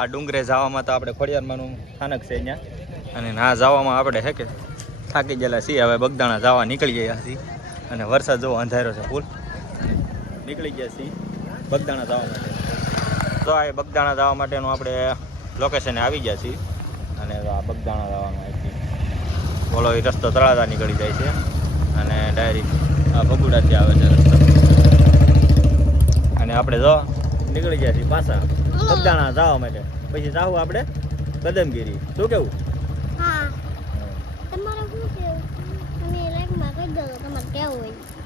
આ ડુંગરે જવામાં તો આપણે ખોડિયારમાંનું સ્થાનક છે અહીંયા, અને ના જવામાં આપણે હે કે થાકી ગયેલા છીએ. હવે બગદાણા જવા નીકળી ગયા છીએ, અને વરસાદ જોવો અંધારો છે ફૂલ. નીકળી ગયા છીએ બગદાણા જવા માટે. તો આ બગદાણા જવા માટેનું આપણે લોકેશને આવી ગયા છીએ, અને આ બગદાણા જવાનું અહીંથી બોલો એ રસ્તો તળાજા નીકળી જાય છે, અને ડાયરેક્ટ આ બગુડાથી આવે છે રસ્તો. અને આપણે જો નીકળી ગયા છીએ પાછા બગદાણા જવા માટે. પછી જાવું આપણે કદમગીરી. શું કેવું?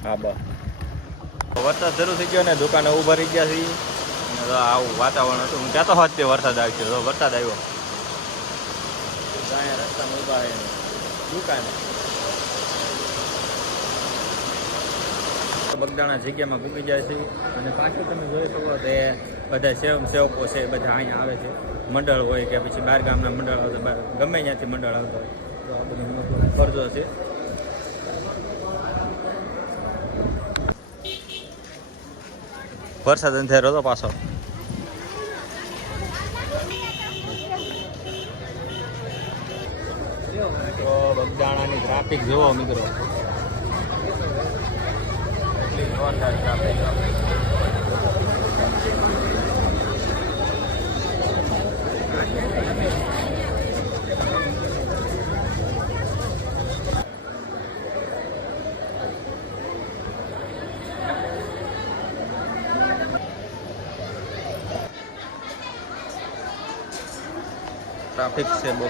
હા બસ વરસાદ શરૂ થઈ ગયો ને દુકાને ઊભા રહી ગયા છીએ, અને આવું વાતાવરણ હતું. હું કહેતો હોત તે વરસાદ આવ્યો. તો વરસાદ આવ્યો. અહીંયા રસ્તામાં ઊભા રહે દુકાને. બગદાણા જગ્યામાં પૂકી જાય છે, અને પાછું તમે જોઈ શકો તે બધા સેવકો છે બધા અહીંયા આવે છે. મંડળ હોય કે પછી બહાર ગામના મંડળ આવતા, ગમે ત્યાંથી મંડળ આવતા હોય, તો આ બધી મોટો ફરજો છે. વરસાદ અંધેરો હતો પાછો. તો બગદાણાની ટ્રાફિક જુઓ મિત્રો, એટલી જોરદાર ટ્રાફિક. ટ્રાફિક છે બહુ.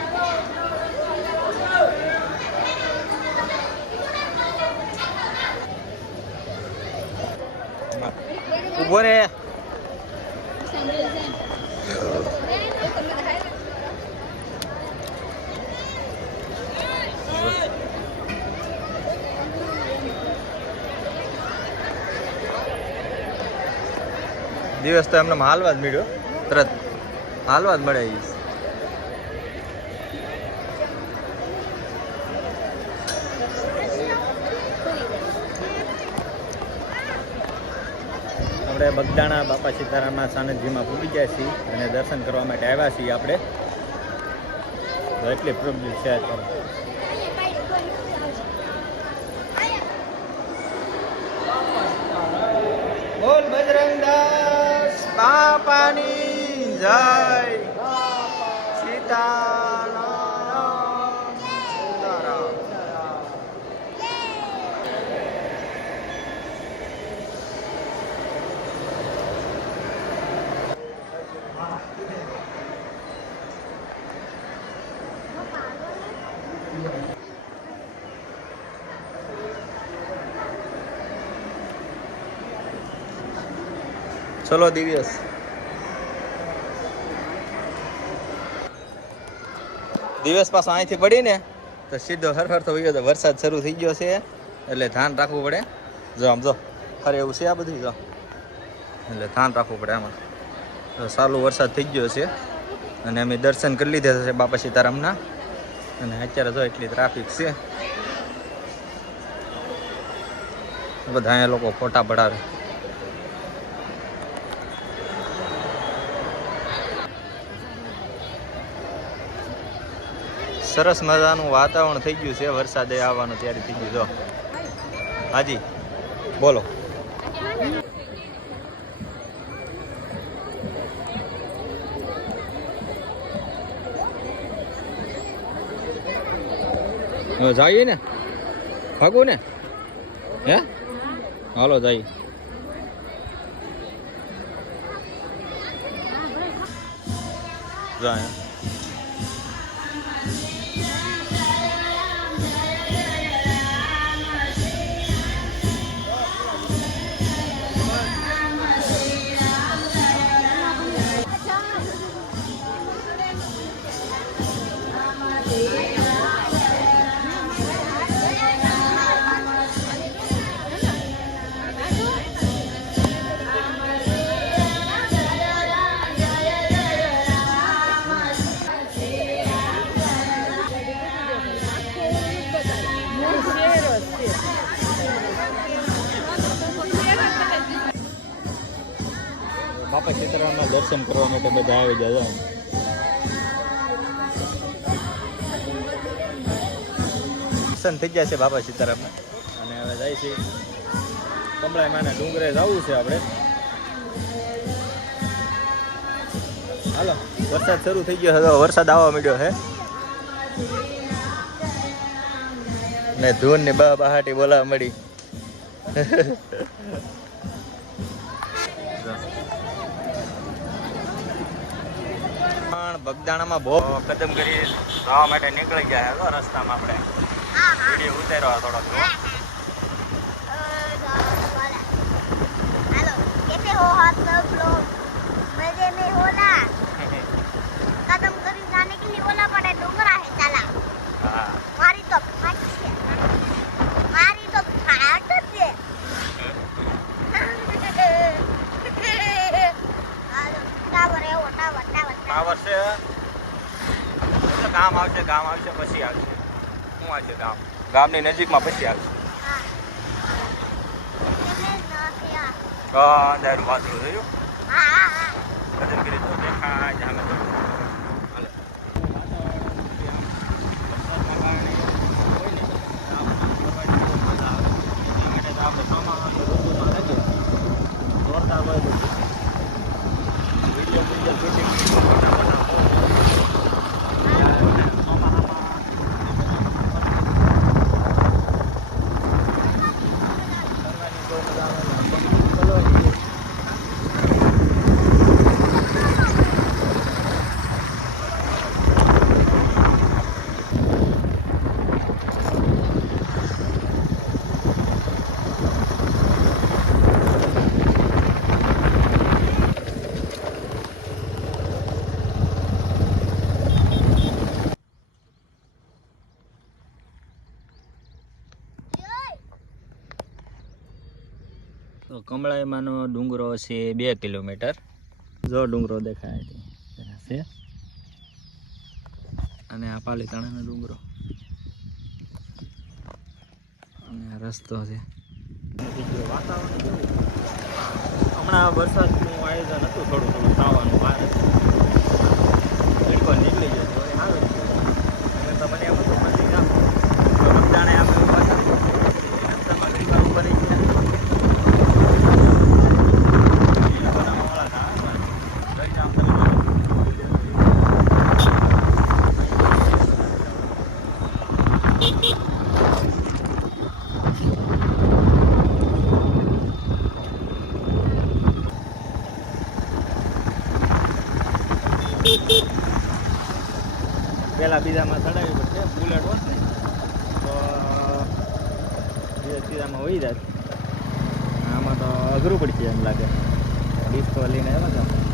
ઉભો રે. દિવસ તો એમને હાલવા જ મળ્યો, તરત હાલવા જ મળે. આપણે બગદાણા બાપા સીતારામના સાનિધ્યમાં પૂરી ગયા છીએ, અને દર્શન કરવા માટે આવ્યા છીએ આપણે. એટલી પ્રોબ્લેમ છે અત્યારે. બોલ બજરંગદાસ બાપાની જય. સીતારામ સીતારામ. ચલો દિવ્યસ. દિવસ પાછો અહીંથી પડીને તો સીધો હરહરતો વયો તો. વરસાદ શરૂ થઈ ગયો છે એટલે ધ્યાન રાખવું પડે. જો આમ જો ખરે એવું છે આ બધું, જો એટલે ધ્યાન રાખવું પડે આમાં. સારું વરસાદ થઈ ગયો છે, અને અમે દર્શન કરી લીધા છે બાપા સીતારામના, અને અત્યારે જો એટલી ટ્રાફિક છે. બધા અહીંયા લોકો ફોટા પડાવે. સરસ મજાનું વાતાવરણ થઈ ગયું છે. વરસાદે આવવાનું ત્યારે થઈ ગયું. જો હાજી બોલો. હવે જઈએ ને, ભાગવું ને? હે હાલો જઈએ. જાય બાપા સીતારામના દર્શન કરવા માટે બધા આવી જાય. દર્શન થઈ ગયા છે બાપા સીતારામના. અને હવે જાય છે કમળાઈ માના ડુંગરે જવું છે આપણે. હાલો, વરસાદ શરૂ થઈ ગયો હવે. વરસાદ આવવા માંડ્યો છે ને ધૂન ની બહાટી બોલાવા મળી. પણ બગદાણામાં બહુ કદમ કરી જવા માટે નીકળી ગયા હતો રસ્તામાં. આપણે વિડીયો ઉતાર્યો થોડોક. हो आप सब लोग मजे में हो ना कदम करी जाने के लिए बोला पड़े डूंगरा है चला मारी तो फाट से પાવર છે એટલે ગામ આવશે પછી આવશે. શું આવશે ગામની નજીકમાં પછી આવશે. અંધારું વાદળું થયું. કદમગીરી તો દેખાય જામે તો. તો કમળાઈમાંનો ડુંગરો છે 2 કિલોમીટર. જો ડુંગરો દેખાય છે. અને આ પાલીતાણાનો ડુંગરો અને આ રસ્તો છે. વાતાવરણ હમણાં વરસાદનું આયોજન હતું થોડું થવાનું બહાર નીકળી ગયો સારું અને તમને એમ હતું મળી જાવ બગદાણે આપણે રસ્તામાં ઘણી ઉપર પેલા બીજામાં ચડાવી પડશે. બુલેટ હોત ને તો બીજામાં હોઈ જાય. આમાં તો અઘરું પડશે એમ લાગે. ડિસ્કો લઈને આવ્યા હતા.